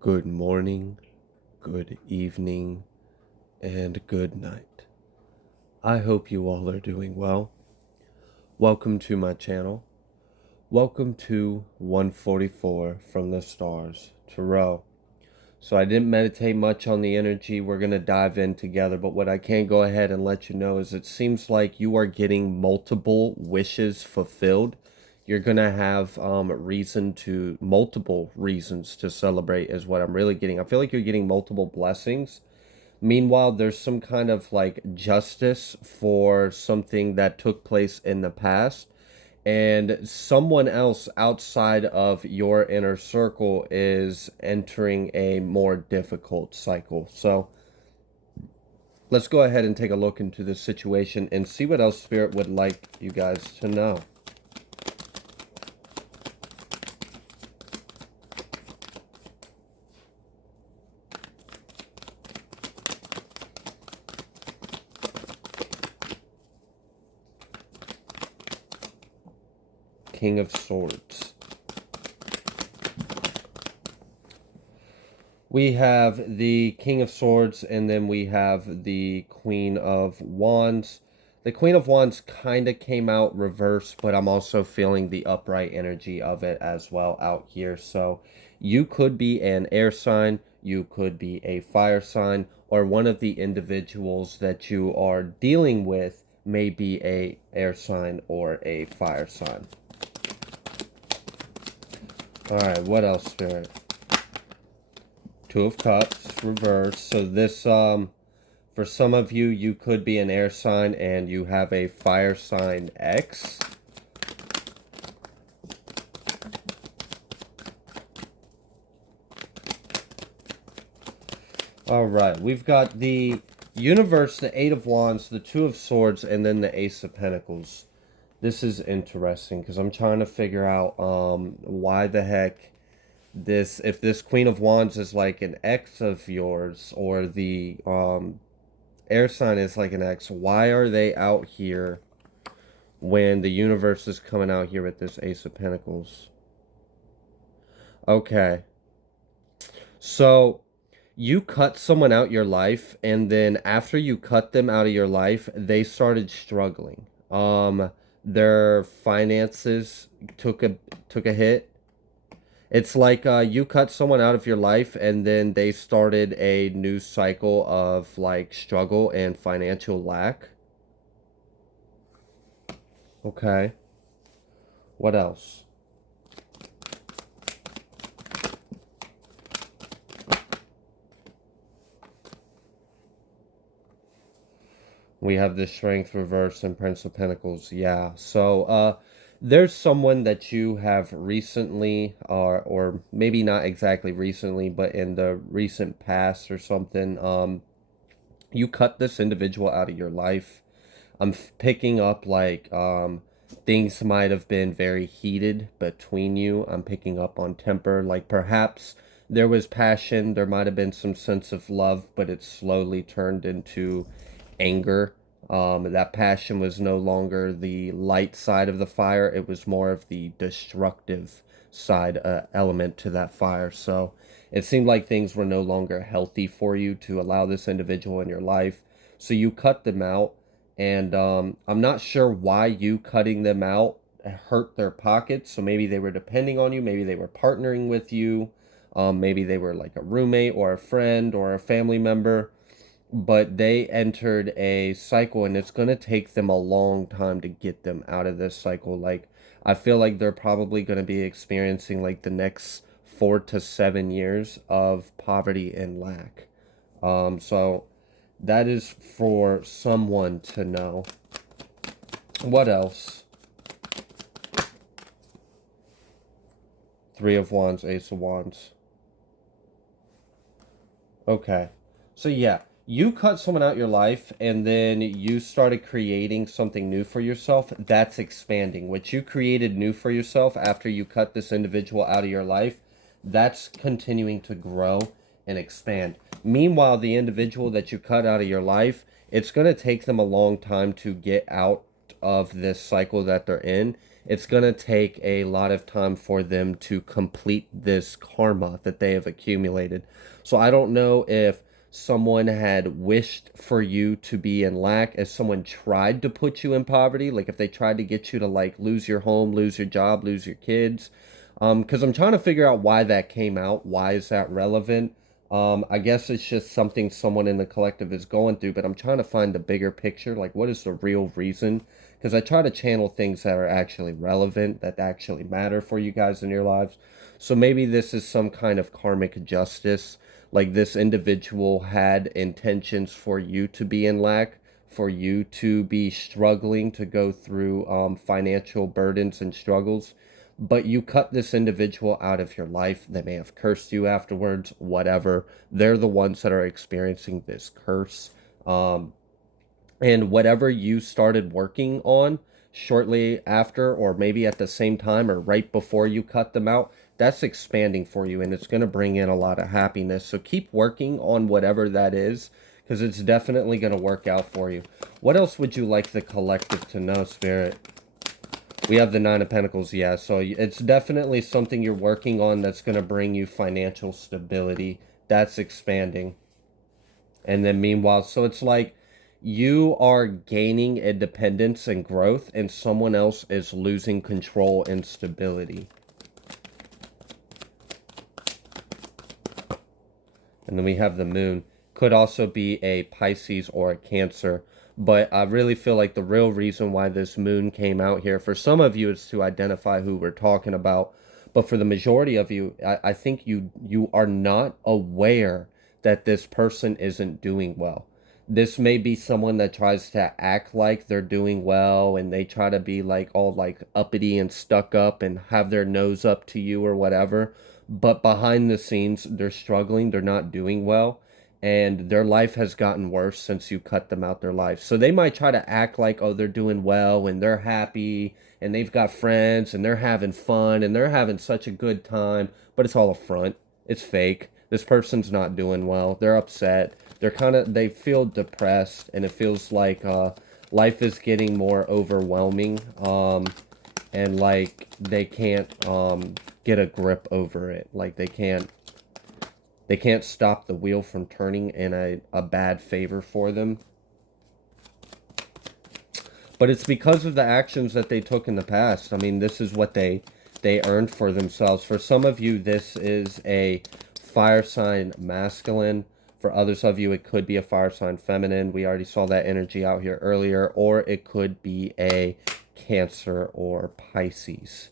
Good morning, good evening, and good night. I hope you all are doing well. Welcome to my channel. Welcome to 144 from the stars Tarot. So I didn't meditate much on the energy. We're going to dive in together. But what I can go ahead and let you know is it seems like you are getting multiple wishes fulfilled. You're going to have multiple reasons to celebrate is what I'm really getting. I feel like you're getting multiple blessings. Meanwhile, there's some kind of like justice for something that took place in the past, and someone else outside of your inner circle is entering a more difficult cycle. So let's go ahead and take a look into this situation and see what else Spirit would like you guys to know. King of Swords. We have the King of Swords, and then we have the Queen of Wands. The Queen of Wands kind of came out reverse, but I'm also feeling the upright energy of it as well out here. So you could be an air sign, you could be a fire sign, or one of the individuals that you are dealing with may be a air sign or a fire sign. All right, what else, Spirit? Two of Cups, reverse. So this, for some of you, you could be an air sign and you have a fire sign X. All right, we've got the Universe, the Eight of Wands, the Two of Swords, and then the Ace of Pentacles. This is interesting because I'm trying to figure out why the heck if this Queen of Wands is like an ex of yours, or the air sign is like an ex, why are they out here when the universe is coming out here with this Ace of Pentacles? Okay, so you cut someone out your life, and then after you cut them out of your life, they started struggling. Their finances took a hit. It's like you cut someone out of your life and then they started a new cycle of like struggle and financial lack. Okay. What else? We have the Strength reverse and Prince of Pentacles. Yeah. So there's someone that you have recently, or maybe not exactly recently, but in the recent past or something, you cut this individual out of your life. I'm picking up like things might have been very heated between you. I'm picking up on temper, like perhaps there was passion, there might have been some sense of love, but it slowly turned into anger. That passion was no longer the light side of the fire, it was more of the destructive side element to that fire. So it seemed like things were no longer healthy for you to allow this individual in your life. So you cut them out, and I'm not sure why you cutting them out hurt their pockets. So maybe they were depending on you, maybe they were partnering with you, maybe they were like a roommate or a friend or a family member, but they entered a cycle, and it's going to take them a long time to get them out of this cycle. Like, I feel like they're probably going to be experiencing like the next 4 to 7 years of poverty and lack. So that is for someone to know. What else? Three of Wands, Ace of Wands. Okay. So yeah, you cut someone out your life and then you started creating something new for yourself. That's expanding. What you created new for yourself after you cut this individual out of your life, that's continuing to grow and expand. Meanwhile, the individual that you cut out of your life, it's going to take them a long time to get out of this cycle that they're in. it's going to take a lot of time for them to complete this karma that they have accumulated. So I don't know if someone had wished for you to be in lack, if someone tried to put you in poverty, like if they tried to get you to like lose your home, lose your job, lose your kids. Because I'm trying to figure out why that came out. Why is that relevant? I guess it's just something someone in the collective is going through, but I'm trying to find the bigger picture. Like, what is the real reason? Because I try to channel things that are actually relevant, that actually matter for you guys in your lives. So maybe this is some kind of karmic justice. Like, this individual had intentions for you to be in lack, for you to be struggling to go through financial burdens and struggles, but you cut this individual out of your life. They may have cursed you afterwards, whatever. They're the ones that are experiencing this curse. Um, and whatever you started working on shortly after, or maybe at the same time, or right before you cut them out, that's expanding for you and it's going to bring in a lot of happiness. So keep working on whatever that is because it's definitely going to work out for you. What else would you like the collective to know, Spirit? We have the Nine of Pentacles, yeah. So it's definitely something you're working on that's going to bring you financial stability. That's expanding. And then meanwhile, so it's like you are gaining independence and growth, and someone else is losing control and stability. And then we have the Moon. Could also be a Pisces or a Cancer. But I really feel like the real reason why this Moon came out here, for some of you, is to identify who we're talking about. But for the majority of you, I think you are not aware that this person isn't doing well. This may be someone that tries to act like they're doing well and they try to be like all like uppity and stuck up and have their nose up to you or whatever. But behind the scenes, they're struggling, they're not doing well, and their life has gotten worse since you cut them out their life. So they might try to act like, oh, they're doing well and they're happy and they've got friends and they're having fun and they're having such a good time, but it's all a front. It's fake. This person's not doing well. They're upset. They feel depressed, and it feels like life is getting more overwhelming. And like they can't get a grip over it. Like they can't stop the wheel from turning in a bad favor for them. But it's because of the actions that they took in the past. I mean, this is what they earned for themselves. For some of you, this is a fire sign masculine. For others of you, it could be a fire sign feminine. We already saw that energy out here earlier. Or it could be a Cancer or Pisces.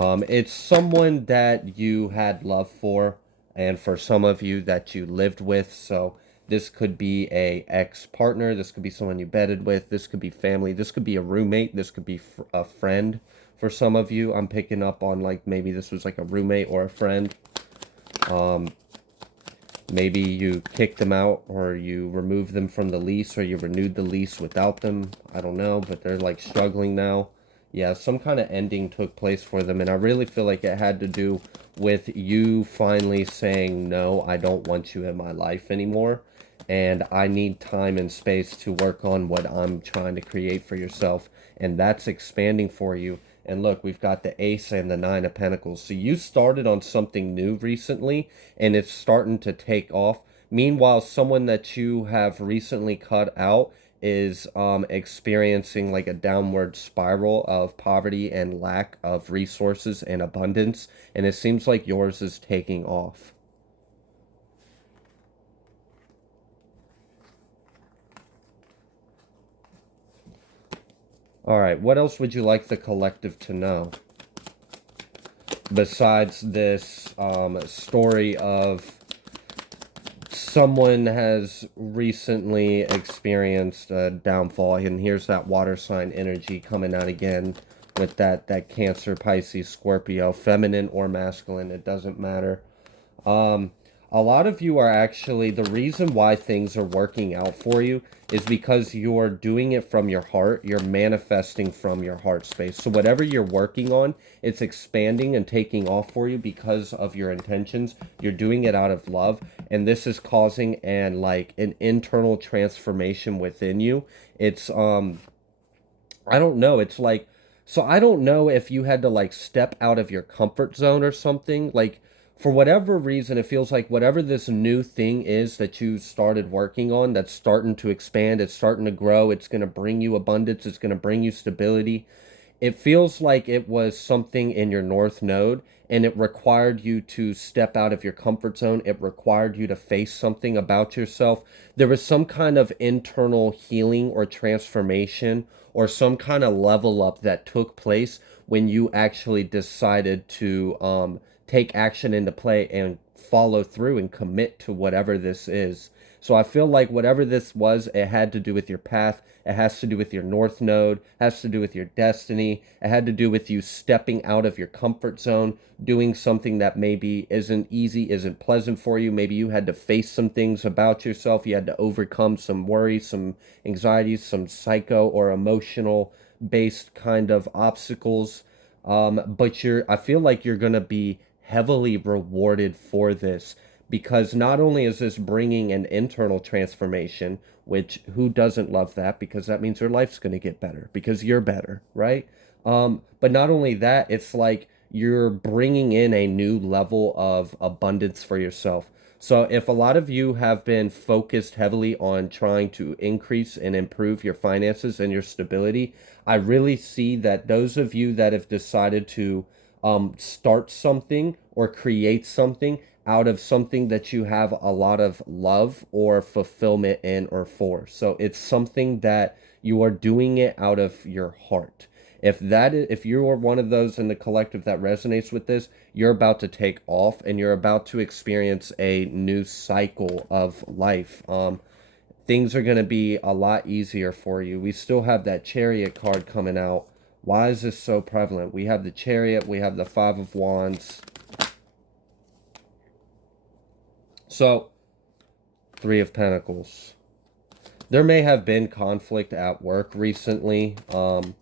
It's someone that you had love for, and for some of you that you lived with. So this could be a ex-partner, this could be someone you bedded with, this could be family, this could be a roommate, this could be a friend. For some of you, I'm picking up on like maybe this was like a roommate or a friend. Maybe you kicked them out, or you removed them from the lease, or you renewed the lease without them. I don't know, but they're like struggling now. Yeah, some kind of ending took place for them, and I really feel like it had to do with you finally saying, no, I don't want you in my life anymore, and I need time and space to work on what I'm trying to create for yourself, and that's expanding for you. And look, we've got the Ace and the Nine of Pentacles. So you started on something new recently, and it's starting to take off. Meanwhile, someone that you have recently cut out is experiencing like a downward spiral of poverty and lack of resources and abundance. And it seems like yours is taking off. All right, what else would you like the collective to know? Besides this story of someone has recently experienced a downfall, and here's that water sign energy coming out again with that Cancer, Pisces, Scorpio, feminine or masculine, it doesn't matter. A lot of you are actually, the reason why things are working out for you is because you're doing it from your heart. You're manifesting from your heart space. So whatever you're working on, it's expanding and taking off for you because of your intentions. You're doing it out of love. And this is causing an internal transformation within you. It's, I don't know. It's like So I don't know if you had to like step out of your comfort zone or something. Like for whatever reason, it feels like whatever this new thing is that you started working on that's starting to expand, it's starting to grow, it's going to bring you abundance, it's going to bring you stability. It feels like it was something in your north node and it required you to step out of your comfort zone. It required you to face something about yourself. There was some kind of internal healing or transformation or some kind of level up that took place when you actually decided to take action into play and follow through and commit to whatever this is. So I feel like whatever this was, it had to do with your path. It has to do with your north node, has to do with your destiny. It had to do with you stepping out of your comfort zone, doing something that maybe isn't easy, isn't pleasant for you. Maybe you had to face some things about yourself. You had to overcome some worries, some anxieties, some psycho or emotional based kind of obstacles. But I feel like you're going to be heavily rewarded for this because not only is this bringing an internal transformation, which who doesn't love that because that means their life's going to get better because you're better, right? But not only that, it's like you're bringing in a new level of abundance for yourself. So if a lot of you have been focused heavily on trying to increase and improve your finances and your stability, I really see that those of you that have decided to start something or create something out of something that you have a lot of love or fulfillment in or for. So it's something that you are doing it out of your heart. If you are one of those in the collective that resonates with this, you're about to take off and you're about to experience a new cycle of life. Things are going to be a lot easier for you. We still have that chariot card coming out. Why is this so prevalent? We have the chariot, we have the five of wands. So, three of pentacles. There may have been conflict at work recently. For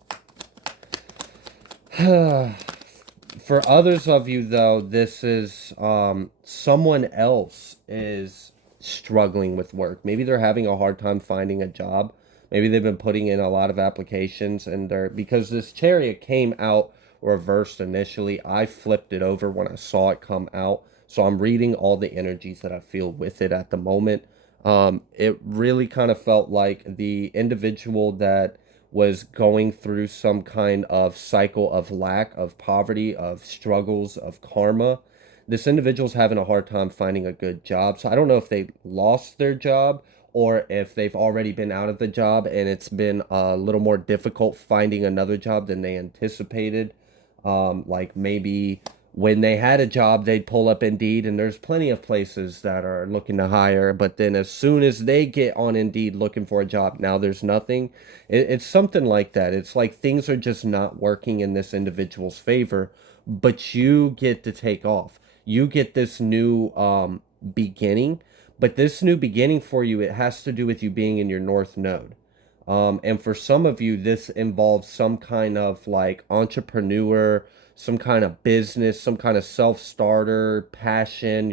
others of you, though, this is someone else is struggling with work. Maybe they're having a hard time finding a job. Maybe they've been putting in a lot of applications and they're because this chariot came out reversed initially. I flipped it over when I saw it come out. So I'm reading all the energies that I feel with it at the moment. It really kind of felt like the individual that was going through some kind of cycle of lack, of poverty, of struggles, of karma. This individual's having a hard time finding a good job. So I don't know if they lost their job or if they've already been out of the job and it's been a little more difficult finding another job than they anticipated. Like maybe when they had a job, they'd pull up Indeed, and there's plenty of places that are looking to hire. But then as soon as they get on Indeed looking for a job, now there's nothing. It's something like that. It's like things are just not working in this individual's favor, but you get to take off. You get this new beginning, but this new beginning for you, it has to do with you being in your north node. And for some of you, this involves some kind of like entrepreneur, some kind of business, some kind of self-starter, passion.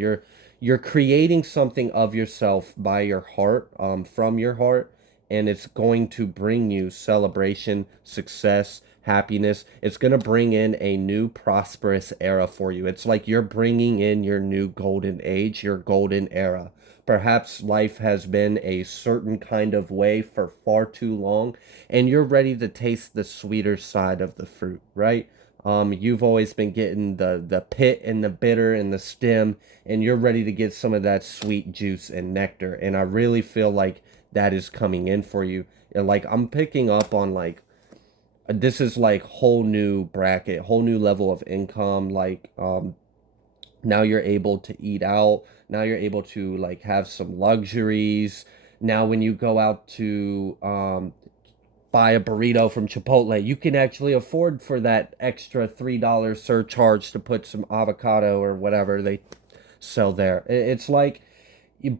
You're creating something of yourself by your heart, from your heart, and it's going to bring you celebration, success, happiness. It's going to bring in a new prosperous era for you. It's like you're bringing in your new golden age, your golden era. Perhaps life has been a certain kind of way for far too long, and you're ready to taste the sweeter side of the fruit, right? You've always been getting the pit and the bitter and the stem, and you're ready to get some of that sweet juice and nectar. And I really feel like that is coming in for you. And like I'm picking up on like this is like whole new bracket, whole new level of income. Like now you're able to eat out. Now you're able to like have some luxuries. Now when you go out to buy a burrito from Chipotle, you can actually afford for that extra $3 surcharge to put some avocado or whatever they sell there. It's like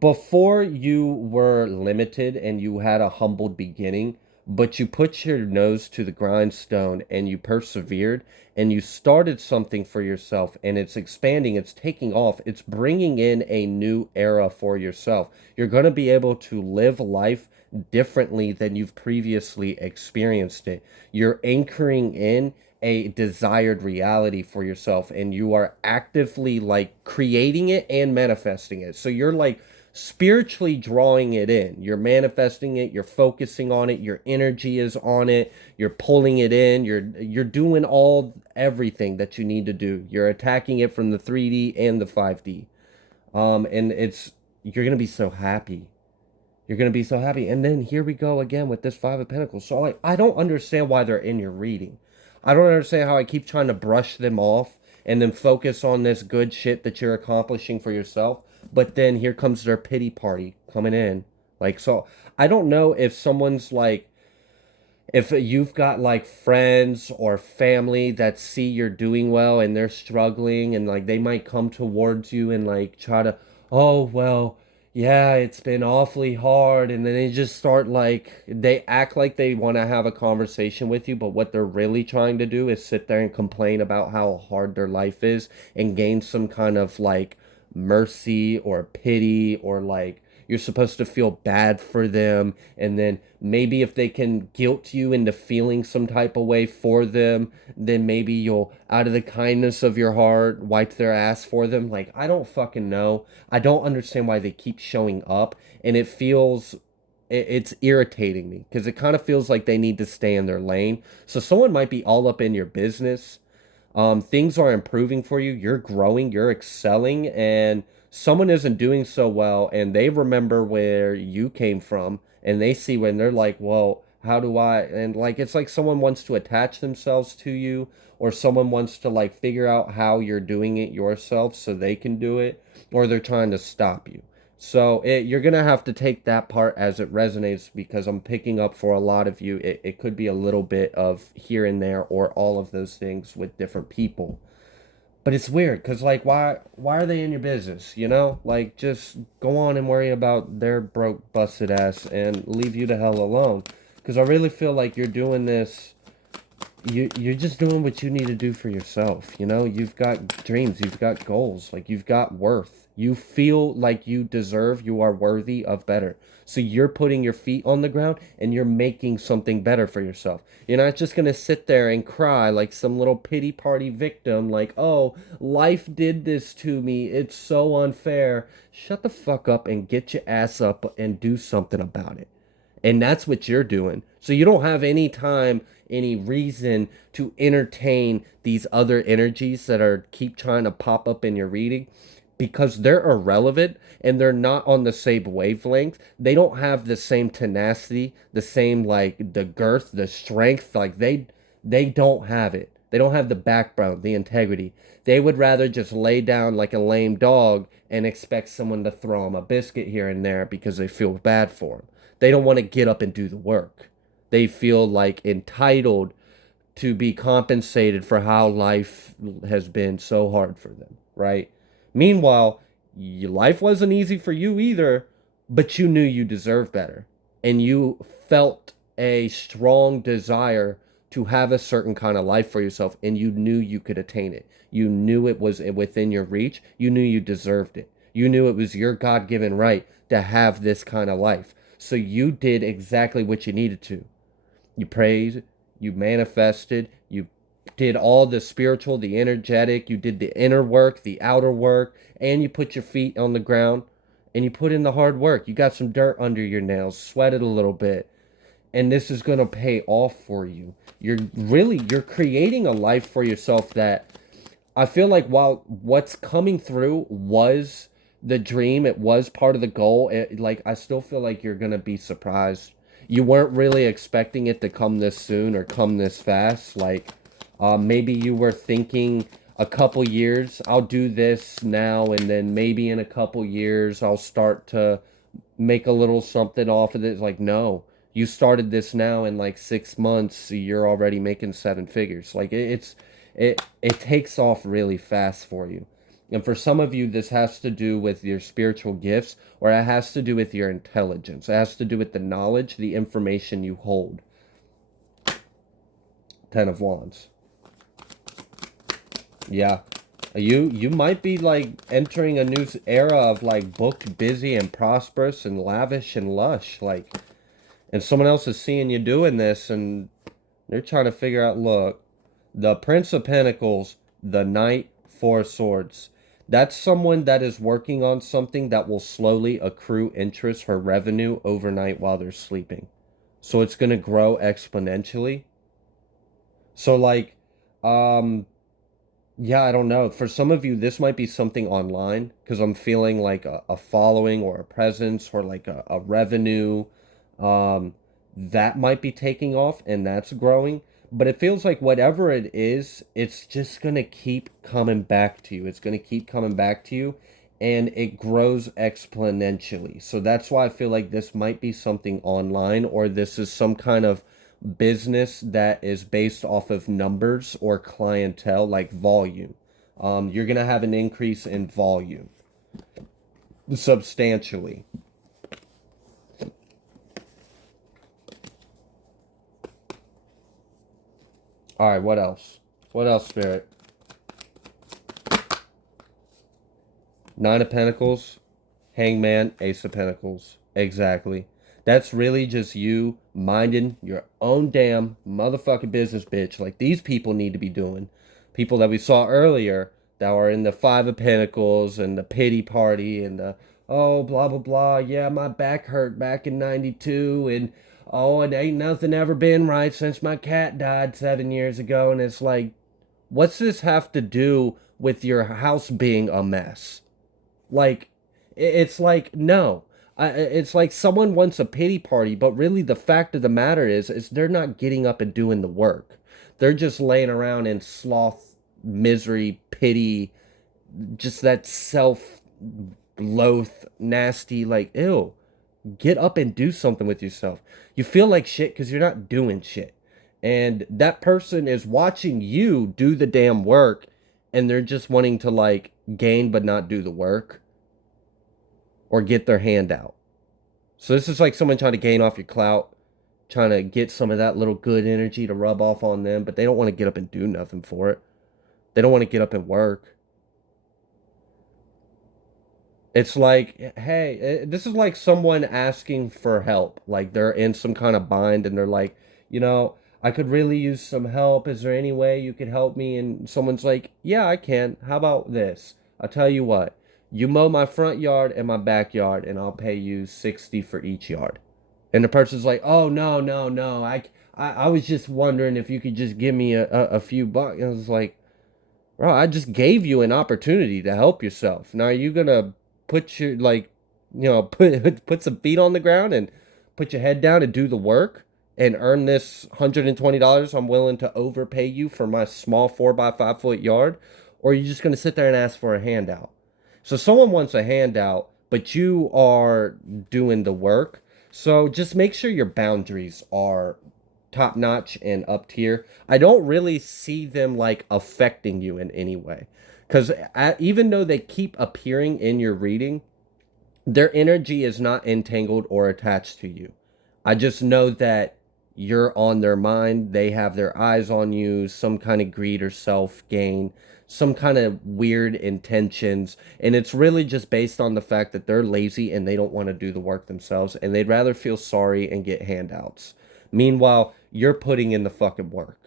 before you were limited and you had a humbled beginning, but you put your nose to the grindstone and you persevered and you started something for yourself, and it's expanding, it's taking off, it's bringing in a new era for yourself. You're going to be able to live life differently than you've previously experienced it. You're anchoring in a desired reality for yourself, and you are actively like creating it and manifesting it. So you're like spiritually drawing it in. You're manifesting it, you're focusing on it, your energy is on it, you're pulling it in, you're doing all everything that you need to do. You're attacking it from the 3D and the 5D. And it's you're going to be so happy. You're going to be so happy. And then here we go again with this Five of Pentacles. So like I don't understand why they're in your reading. I don't understand how I keep trying to brush them off and then focus on this good shit that you're accomplishing for yourself. But then here comes their pity party coming in. Like, so I don't know if someone's like, if you've got like friends or family that see you're doing well and they're struggling, and like they might come towards you and like try to, oh well, yeah, it's been awfully hard, and then they just start like they act like they want to have a conversation with you, but what they're really trying to do is sit there and complain about how hard their life is and gain some kind of like mercy or pity, or like you're supposed to feel bad for them, and then maybe if they can guilt you into feeling some type of way for them, then maybe you'll, out of the kindness of your heart, wipe their ass for them. Like, I don't fucking know. I don't understand why they keep showing up, and it feels it's irritating me because it kind of feels like they need to stay in their lane. So someone might be all up in your business, things are improving for you, you're growing, you're excelling, and someone isn't doing so well, and they remember where you came from, and they see when they're like, well, how do I, and like it's like someone wants to attach themselves to you, or someone wants to like figure out how you're doing it yourself so they can do it, or they're trying to stop you. So you're gonna have to take that part as it resonates, because I'm picking up for a lot of you, it could be a little bit of here and there or all of those things with different people. But it's weird because like why are they in your business? You know, like just go on and worry about their broke busted ass and leave you the hell alone. Because I really feel like you're doing this, you're just doing what you need to do for yourself. You know, you've got dreams, you've got goals, like you've got worth. You feel like you deserve, you are worthy of better. So you're putting your feet on the ground and you're making something better for yourself. You're not just going to sit there and cry like some little pity party victim, like, oh, life did this to me, it's so unfair. Shut the fuck up and get your ass up and do something about it. And that's what you're doing. So you don't have any time, any reason to entertain these other energies that are keep trying to pop up in your reading, because they're irrelevant and they're not on the same wavelength. They don't have the same tenacity, the same like the girth, the strength. Like they don't have it. They don't have the backbone, the integrity. They would rather just lay down like a lame dog and expect someone to throw them a biscuit here and there because they feel bad for them. They don't want to get up and do the work. They feel like entitled to be compensated for how life has been so hard for them, right? Meanwhile, life wasn't easy for you either, but you knew you deserved better. And you felt a strong desire to have a certain kind of life for yourself, and you knew you could attain it. You knew it was within your reach. You knew you deserved it. You knew it was your God given right to have this kind of life. So you did exactly what you needed to. You prayed, you manifested, you did all the spiritual, the energetic, you did the inner work, the outer work, and you put your feet on the ground and you put in the hard work. You got some dirt under your nails, sweated a little bit, and this is going to pay off for you. You're creating a life for yourself that I feel like, while what's coming through was the dream, it was part of the goal. Like I still feel like you're gonna be surprised. You weren't really expecting it to come this soon or come this fast. Like maybe you were thinking a couple years, I'll do this now, and then maybe in a couple years I'll start to make a little something off of it. It's like, no, you started this now, in like 6 months you're already making seven figures. Like it takes off really fast for you. And for some of you, this has to do with your spiritual gifts, or it has to do with your intelligence. It has to do with the knowledge, the information you hold. Ten of Wands. Yeah. You might be like entering a new era of like booked, busy, and prosperous and lavish and lush. Like, and someone else is seeing you doing this and they're trying to figure out, look, the Prince of Pentacles, the Knight, Four of Swords. That's someone that is working on something that will slowly accrue interest for revenue overnight while they're sleeping. So it's going to grow exponentially. So like, um, yeah, I don't know. For some of you, this might be something online because I'm feeling like a following or a presence or like a revenue um, that might be taking off and that's growing. But it feels like whatever it is, it's just going to keep coming back to you. It's going to keep coming back to you and it grows exponentially. So that's why I feel like this might be something online or this is some kind of business that is based off of numbers or clientele, like volume. You're going to have an increase in volume substantially. All right, what else? What else, Spirit? Nine of Pentacles, Hangman, Ace of Pentacles. Exactly. That's really just you minding your own damn motherfucking business, bitch. Like these people need to be doing. People that we saw earlier that were in the Five of Pentacles and the pity party and the, oh, blah, blah, blah. Yeah, my back hurt back in 92. And, oh, and ain't nothing ever been right since my cat died 7 years ago. And it's like, what's this have to do with your house being a mess? Like, it's like, no. It's like someone wants a pity party, but really the fact of the matter is they're not getting up and doing the work. They're just laying around in sloth, misery, pity, just that self loath, nasty, like, ew. Get up and do something with yourself. You feel like shit because you're not doing shit. And that person is watching you do the damn work and they're just wanting to like gain but not do the work or get their hand out. So this is like someone trying to gain off your clout, trying to get some of that little good energy to rub off on them, but they don't want to get up and do nothing for it. They don't want to get up and work. It's like, hey, this is like someone asking for help. Like they're in some kind of bind and they're like, I could really use some help. Is there any way you could help me? And someone's like, yeah, I can. How about this? I'll tell you what. You mow my front yard and my backyard and I'll pay you 60 for each yard. And the person's like, oh, no, no, no. I was just wondering if you could just give me a few bucks. And I was like, bro, I just gave you an opportunity to help yourself. Now are you gonna put your like, put some feet on the ground and put your head down and do the work and earn this $120 I'm willing to overpay you for my small 4 by 5 foot yard? Or are you just gonna sit there and ask for a handout? So someone wants a handout, but you are doing the work. So just make sure your boundaries are top notch and up tier. I don't really see them like affecting you in any way. Because even though they keep appearing in your reading, their energy is not entangled or attached to you. I just know that you're on their mind. They have their eyes on you, some kind of greed or self gain, some kind of weird intentions. And it's really just based on the fact that they're lazy and they don't want to do the work themselves and they'd rather feel sorry and get handouts. Meanwhile, you're putting in the fucking work.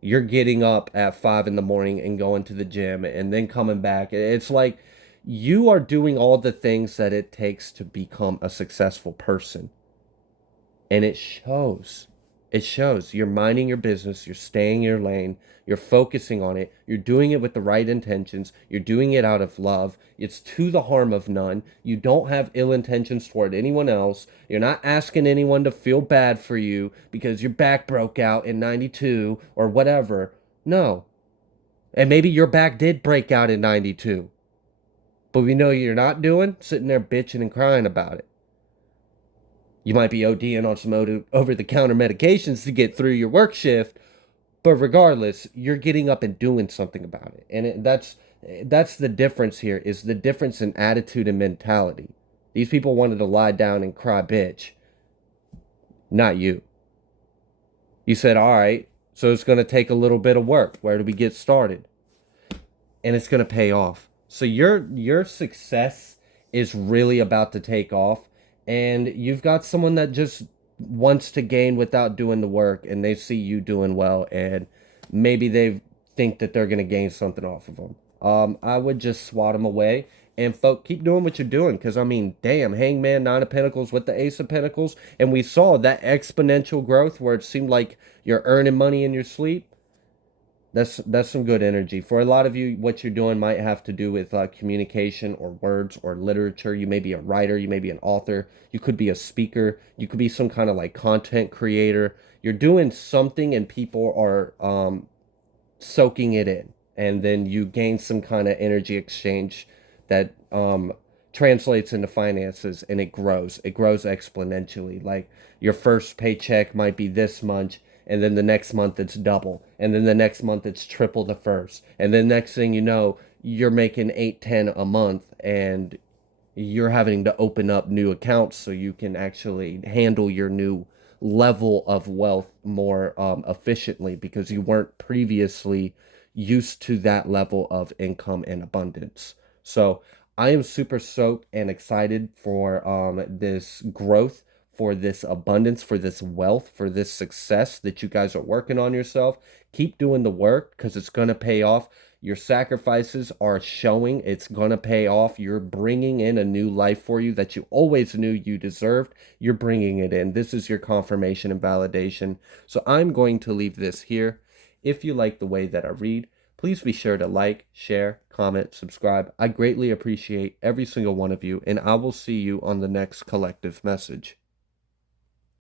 You're getting up at 5 in the morning and going to the gym and then coming back. It's like you are doing all the things that it takes to become a successful person. And it shows. It shows. You're minding your business, you're staying in your lane, you're focusing on it, you're doing it with the right intentions, you're doing it out of love, it's to the harm of none, you don't have ill intentions toward anyone else, you're not asking anyone to feel bad for you because your back broke out in 92 or whatever. No. And maybe your back did break out in 92. But we know you're not doing sitting there bitching and crying about it. You might be ODing on some over-the-counter medications to get through your work shift, but regardless, you're getting up and doing something about it. And that's the difference here, is the difference in attitude and mentality. These people wanted to lie down and cry bitch. Not you. You said, all right, So it's going to take a little bit of work. Where do we get started? And it's going to pay off. So your success is really about to take off, and you've got someone that just wants to gain without doing the work, and they see you doing well, and maybe they think that they're going to gain something off of them. I would just swat them away. And folk, keep doing what you're doing, because I mean, damn, Hangman, Nine of Pentacles with the Ace of Pentacles, and we saw that exponential growth where it seemed like you're earning money in your sleep. That's some good energy. For a lot of you, what you're doing might have to do with communication or words or literature. You may be a writer, you may be an author, you could be a speaker, you could be some kind of like content creator. You're doing something and people are soaking it in, and then you gain some kind of energy exchange that translates into finances, and it grows exponentially. Like your first paycheck might be this much, and then the next month it's double, and then the next month it's triple the first, and then next thing you know, you're making 8-10 a month, and you're having to open up new accounts so you can actually handle your new level of wealth more efficiently, because you weren't previously used to that level of income and abundance. So I am super stoked and excited for this growth, for this abundance, for this wealth, for this success that you guys are working on yourself. Keep doing the work, because it's going to pay off. Your sacrifices are showing. It's going to pay off. You're bringing in a new life for you that you always knew you deserved. You're bringing it in. This is your confirmation and validation. So I'm going to leave this here. If you like the way that I read, please be sure to like, share, comment, subscribe. I greatly appreciate every single one of you, and I will see you on the next collective message.